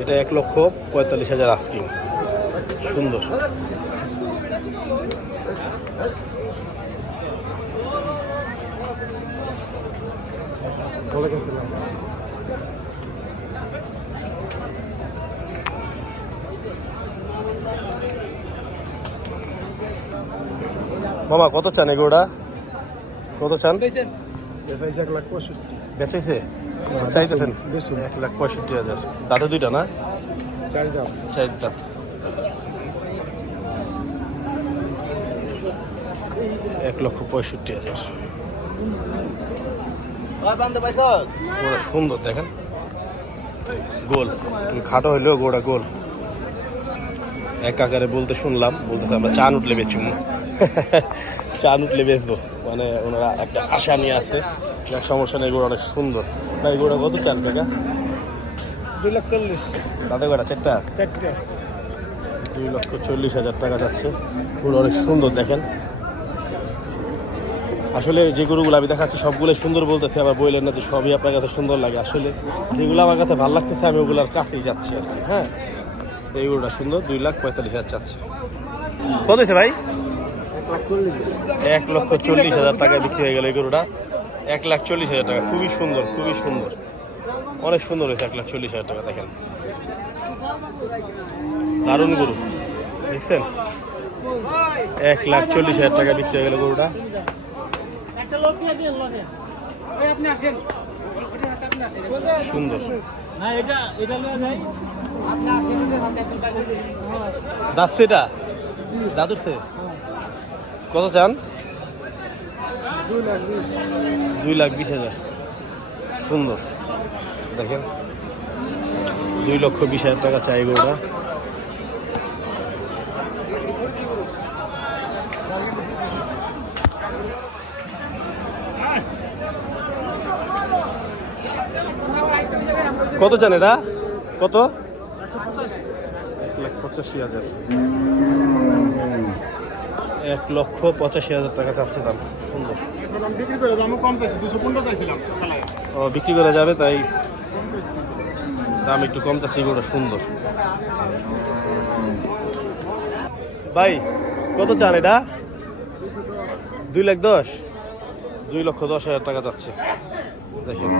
এটা 1,45,000 আস্কিং। সুন্দর। মামা কত চান এগুলোটা? কত চান? বেচাইছে? চাইতেছেন 1,65,000। দাঁতে দুইটা না? চার দাঁত। 1,65,000। গোড়া সুন্দর দেখেন, গোল। তুমি খাটো হইলেও গোড়া গোল। এক আকারে বলতে শুনলাম, বলতেছে আমরা চান উঠলে বেচুম। চান উঠলে বেচবো, মানে ওনারা একটা আশা নিয়ে আছে। সমস্যা নেই, গোড়া অনেক সুন্দর। না এই গোড়া কত চান কাকা? 2,40,000। তাতে গোড়া চারটা 2,40,000 টাকা যাচ্ছে। গোড়া অনেক সুন্দর দেখেন। আসলে যে গরুগুলো আমি দেখাচ্ছি সবগুলো সুন্দর বলতেছে, আবার বললেন না যে সবই আপনার কাছে সুন্দর লাগে। আসলে যেগুলো আমার কাছে ভালো লাগতেছে আমি ওগুলোর কাছেই যাচ্ছি আর কি। হ্যাঁ, এই গরুটা সুন্দর। 2,45,000 চাচ্ছে। কত হয়েছে ভাই? 1,40,000 টাকা বিক্রি হয়ে গেল এই গরুটা। 1,40,000 টাকা। খুবই সুন্দর, খুবই সুন্দর, অনেক সুন্দর হয়েছে। 1,40,000 টাকা দেখেন, দারুণ গরু দেখছেন। 1,40,000 টাকা বিক্রি হয়ে গেল গরুটা। সুন্দর দাঁত, এটা দাঁত উঠছে। কত চান? 2,20,000। সুন্দর দেখেন, 2,20,000 টাকা চাই গরুটা। কত চান এটা? কত? 1,85,000। 1,85,000 টাকা চাচ্ছে দাম। সুন্দর। ও বিক্রি করে যাবে, তাই দাম একটু কম চাচ্ছে। এগুলো সুন্দর। ভাই কত চান এটা? 2,10,000। 2,10,000 টাকা যাচ্ছে দেখেন।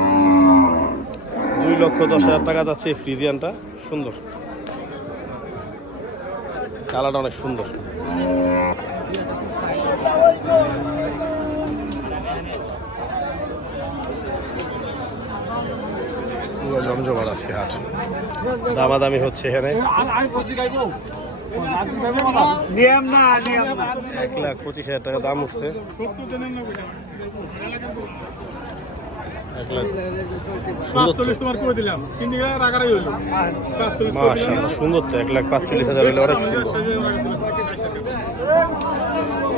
2,10,000 টাকা যাচ্ছে এই ফ্রিজিয়ানটা। সুন্দর, কালারটা অনেক সুন্দর। জমজমাট আজকে হাট। দামাদামি হচ্ছে এখানে। 1,25,000 টাকা দাম উঠছে। মাশাআল্লাহ সুন্দর তো। 1,45,000 হলে অনেক সুন্দর।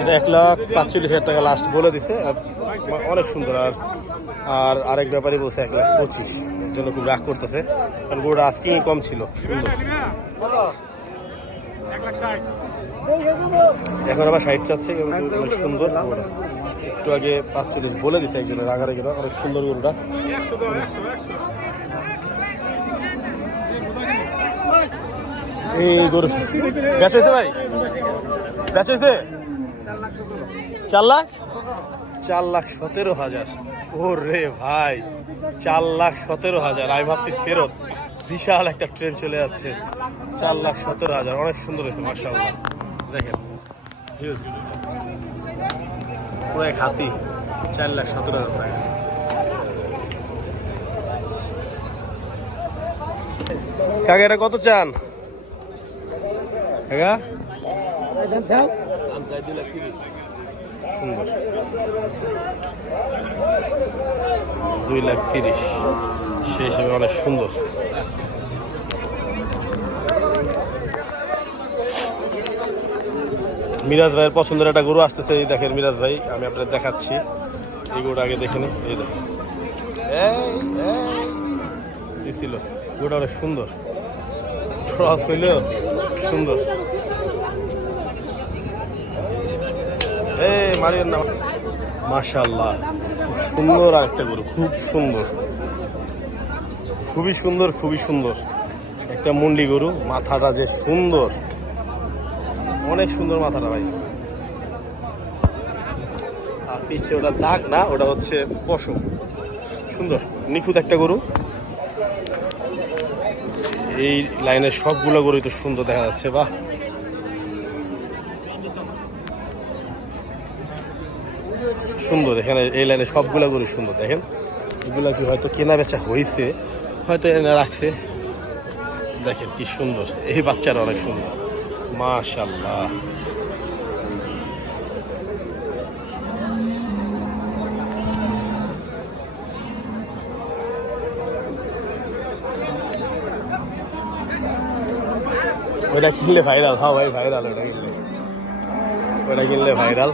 এটা 1,45,000 টাকা লাস্ট বলে দিছে, অনেক সুন্দর। আর আরেক ব্যাপারই বলছে 1,25,000, এর জন্য খুব রাগ করতেছে, কারণ গরুটা আজকে কম ছিল। সুন্দর। এখন আবার 60 চাচ্ছে, অনেক সুন্দর গরুটা। একটু আগে 45 বলে দিচ্ছে একজনের, রাগারাগি না। অনেক সুন্দর গরুটা। এই গরু বেচেছে ভাই? বেচেছে 4,17,000। ওরে ভাই, 4,17,000। আমি ভাবছি ফেরত। বিশাল একটা ট্রেন চলে যাচ্ছে। 4,17,000 অনেক সুন্দর হয়েছে মাশাআল্লাহ। দেখেন পুরো এক হাতি। 4,17,000 টাকা। কাকা এটা কত চান কাকা? সুন্দর। 2,30,000 সে হিসেবে অনেক সুন্দর। মিরাজ ভাইয়ের পছন্দের একটা গরু আসতেছে। এই দেখেন মিরাজ ভাই, আমি আপনাদের দেখাচ্ছি। এই গরুটা আগে দেখে নি। এই দেখেন দিছিল গরুটা অনেক সুন্দর। ক্রস হইলেও সুন্দর। এই মারিয়ের নাম মাশাআল্লাহ, সুন্দর আরেকটা গরু। খুব সুন্দর, খুবই সুন্দর, খুবই সুন্দর। একটা মুন্ডি গরু, মাথাটা যে সুন্দর, অনেক সুন্দর মাথাটা ভাই। আর পিছে ওটা দাগ না, ওটা হচ্ছে পশম, সুন্দর নিখুঁত একটা গরু। এই লাইনের সবগুলো গরুই তো সুন্দর দেখা যাচ্ছে, বাহ। সুন্দর, এখানে এই লাইনে সবগুলা গরু সুন্দর। দেখেন এগুলা কি হয়তো কেনা বেচা হয়েছে, হয়তো এনে রাখছে। দেখেন কি সুন্দর, এই বাচ্চারা অনেক সুন্দর, মাশাআল্লাহ। ওটা কিনলে ভাইরাল, হ্যাঁ ভাই ভাইরাল, ওটা কিনলে ভাইরাল।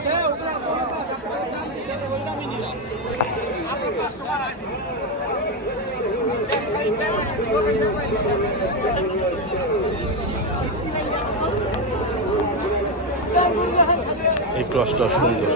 এই ক্রসটা সুন্দর।